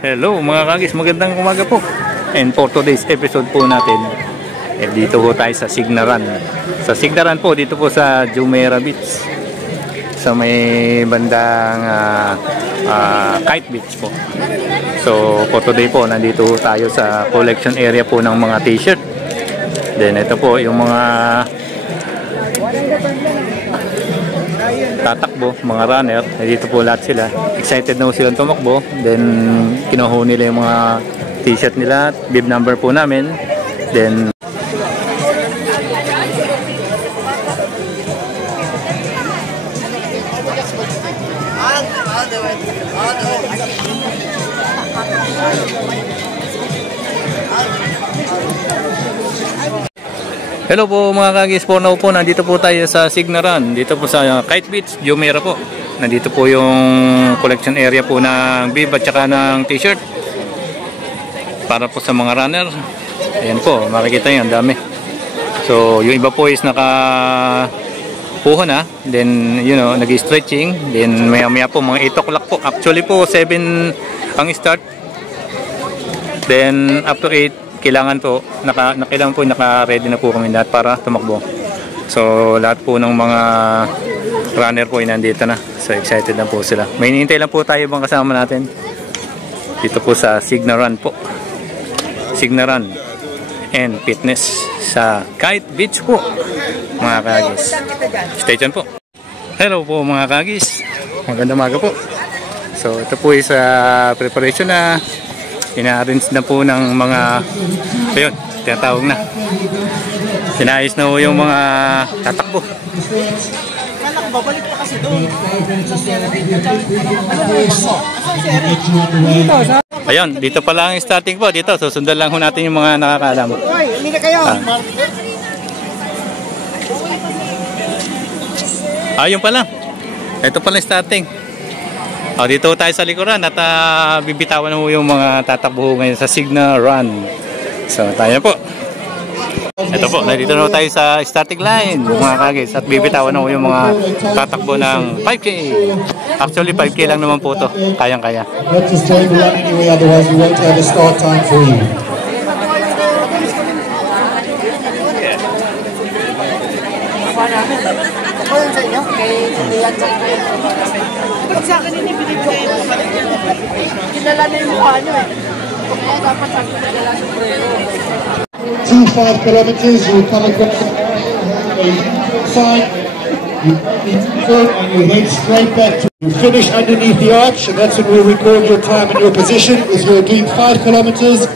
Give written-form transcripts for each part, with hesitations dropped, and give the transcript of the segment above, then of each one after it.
Hello mga kagis, magandang umaga po. And for today's episode po natin, dito po tayo sa Signaran. Sa Signaran po, dito po sa Jumeirah Beach. Sa may bandang Kite Beach po. So for today po, nandito tayo sa collection area po ng mga t-shirt. Then ito po yung mga tatakbo, mga runner. Dito po lahat sila. Excited na po silang tumakbo. Then kinuha nila yung mga t-shirt nila, bib number po namin. Then hello po mga kagis, for now po nandito po tayo sa Signaran, dito po sa Kite Beach, Jumeirah po. Nandito po yung collection area po ng bib at saka ng t-shirt para po sa mga runner. Ayan po, makikita nyo, ang dami. So yung iba po is nakapuho na, then you know, nag-stretching, then maya maya po mga 8 o'clock po. Actually po 7 ang start, then up to 8 kailangan po naka-ready na po kami lahat para tumakbo. So lahat po ng mga runner po ay nandito na. So excited na po sila. May hinihintay lang po tayo bang kasama natin dito po sa Signaran po. Signaran and Fitness sa Kite Beach po mga kagis. Stay tuned po. Hello po mga kagis. Magandang umaga po. So ito po is preparation na. Ina-arrange na po ng mga ayun, tinatawag na. Sinayos na po yung mga tatakbo. Babalik pa kasi doon. Ayun, dito pa lang yung starting po. Dito, susundan lang ho natin yung mga nakakaalam. Hindi na kayo. Ayun pa lang. Ito pa lang starting. Dito tayo sa likuran at bibitawan mo yung mga tatakbo ngayon sa Signaran. So tayo po. Ito po, nandito na tayo sa starting line mga kagis at bibitawan na yung mga tatakbo ng 5K. Actually 5K lang naman po to, kayang-kaya. Let's just join the run anyway, otherwise we won't have a start time for you. Pag sa akin ini binigyo ko, kilala na yung mukha nyo eh. Dapat sa akin kilala sa prero. 2 5 kilometers, you come across the side, you turn and you head straight back to you finish underneath the arch, and that's when we'll record your time and your position. If you're doing 5 kilometers,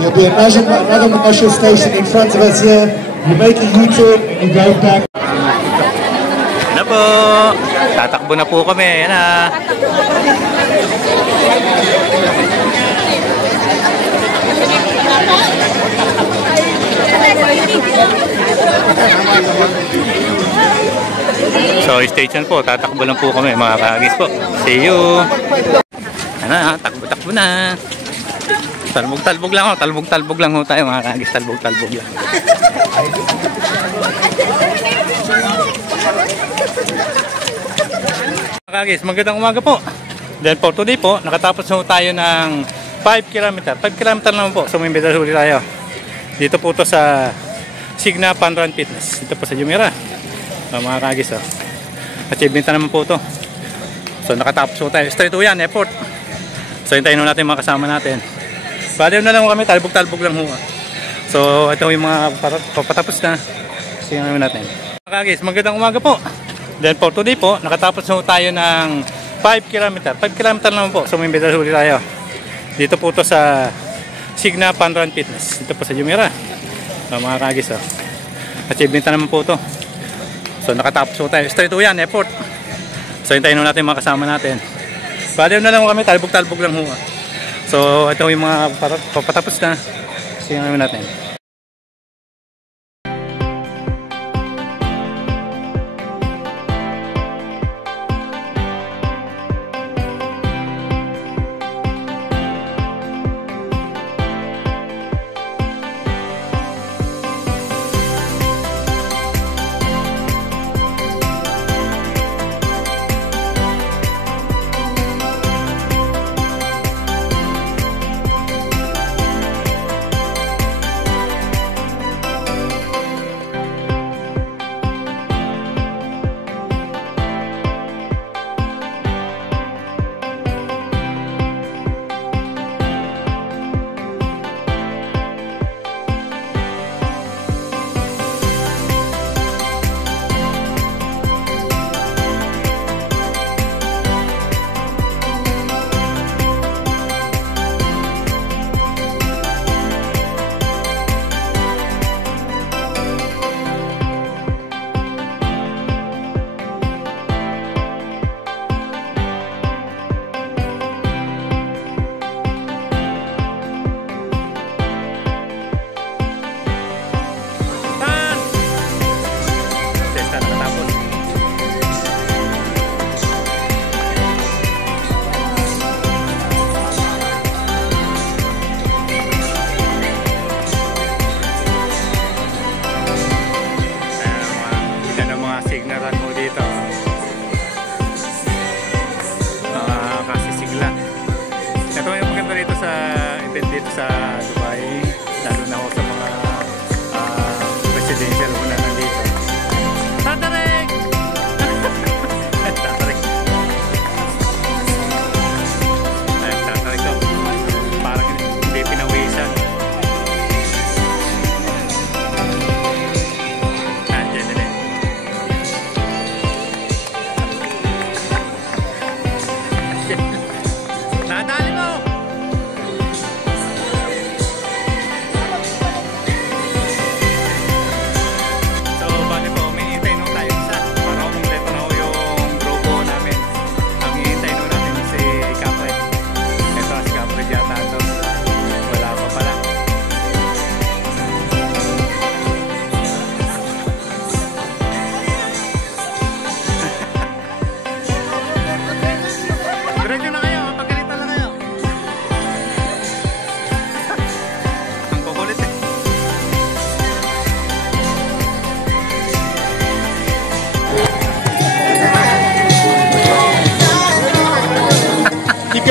there'll be another marshal station in front of us here. You make a U-turn and you go back. Ano po? Tatakbo na po kami. Ayan na. So station po, tatakbo lang po kami mga kagis po. See you. Ano, takbo-takbo na. Talbog-talbog lang ho, talbog-talbog lang ho tayo mga kagis, talbog-talbog lang. Mga kagis, magandang umaga po. Then for today po, nakatapos na tayo ng 5 km. 5 km naman po, so may medal huli tayo. Dito po to sa Signa Panran Fitness. Dito po sa Jumeirah. Mga kagis, achievement na naman po to. So nakatapos po tayo. Straight to yan, effort. So hintayin natin mga kasama natin. Baliw na lang kami, talbog-talbog lang ho. So ito yung mga papatapos na. Tingnan natin. Mga kagis, magandang umaga po. Then for today po, nakatapos na tayo ng 5 km. 5 km naman po, so may medal huli tayo. Dito po to sa Signa Panran Fitness. Dito po sa Jumeirah. Mga kagis, achievement na naman po to. So nakatapos po tayo. Straight to yan, effort. So hintayin natin mga kasama natin. Baliw na lang kami, talbog-talbog lang ho. So ito yung mga papatapos na. Tingnan natin.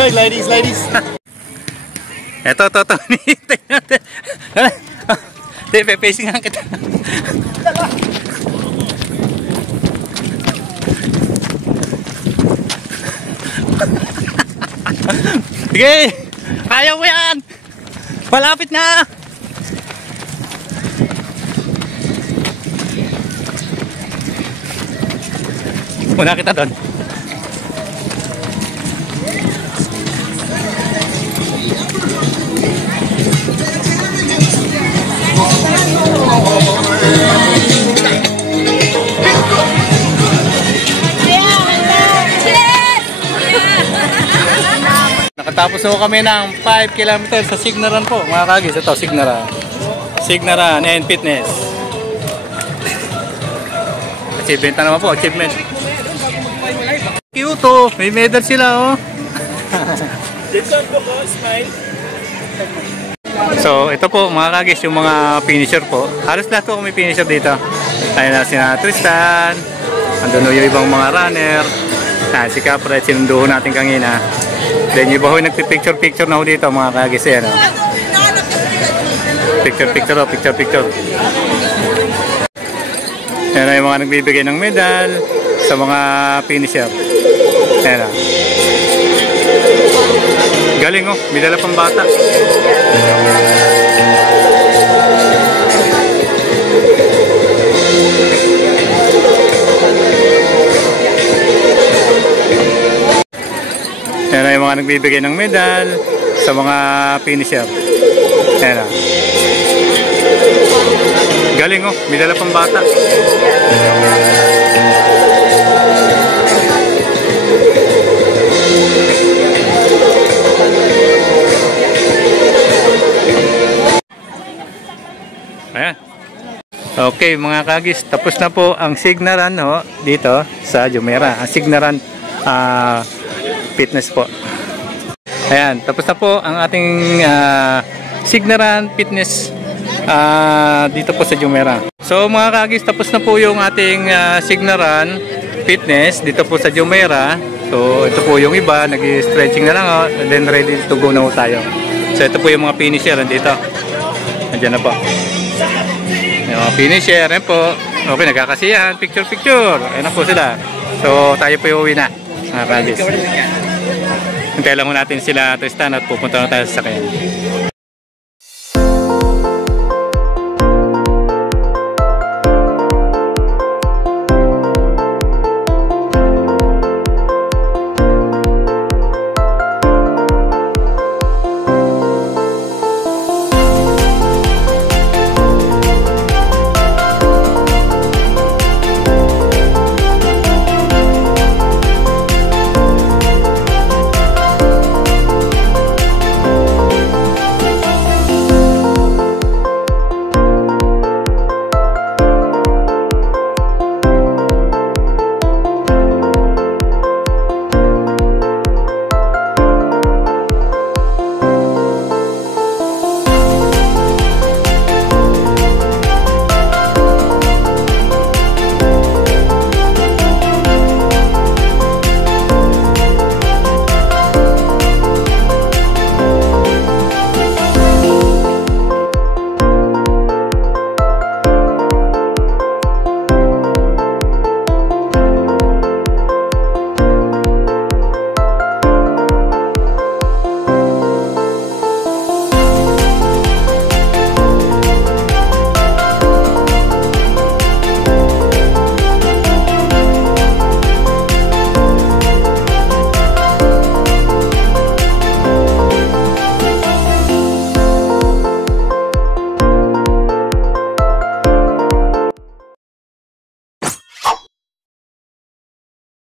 Okay, ladies. Ito. Hintay natin. Hindi, pe-facing nga kita. Sige! Kaya mo yan! Malapit na! Muna kita doon. Nakatapos na kami ng 5 kilometers sa Signaran po, mga kagis. Ito, Signaran and Fitness. Achievement na naman po, achievement. Cute oh, may medal sila oh. So ito po mga kagis, yung mga finisher po. Halos lahat po may finisher dito. Tayo na sina Tristan, andun yung ibang mga runner. Si Capra, sinunduho natin kanina. Then yung iba ho nagpipicture na ho dito mga kagis. Yan oh. Picture. Yan yung mga nagbibigay ng medal sa mga finisher. Ayan o. Galing oh, may dala pang bata. Ayan yung mga nagbibigay ng medal sa mga finisher. Ayan o. Galing oh, may dala pang bata. Ayan. Okay mga kagis, tapos na po ang Signaran ho, dito sa Jumeirah. Ang Signaran Fitness po. Ayan, tapos na po ang ating Signaran Fitness dito po sa Jumeirah. So mga kagis, tapos na po yung ating Signaran Fitness dito po sa Jumeirah. So ito po yung iba, nag-stretching na lang ho, and then ready to go na po tayo. So ito po yung mga finisher dito. Nandiyan na po. Yung mga finisher, yan po. Okay, nagkakasiyahan, picture. Ayan na po sila. So tayo po yung uwi na mga kagis. Hintayin lang natin sila Tristan at pupunta na tayo sa sakyan.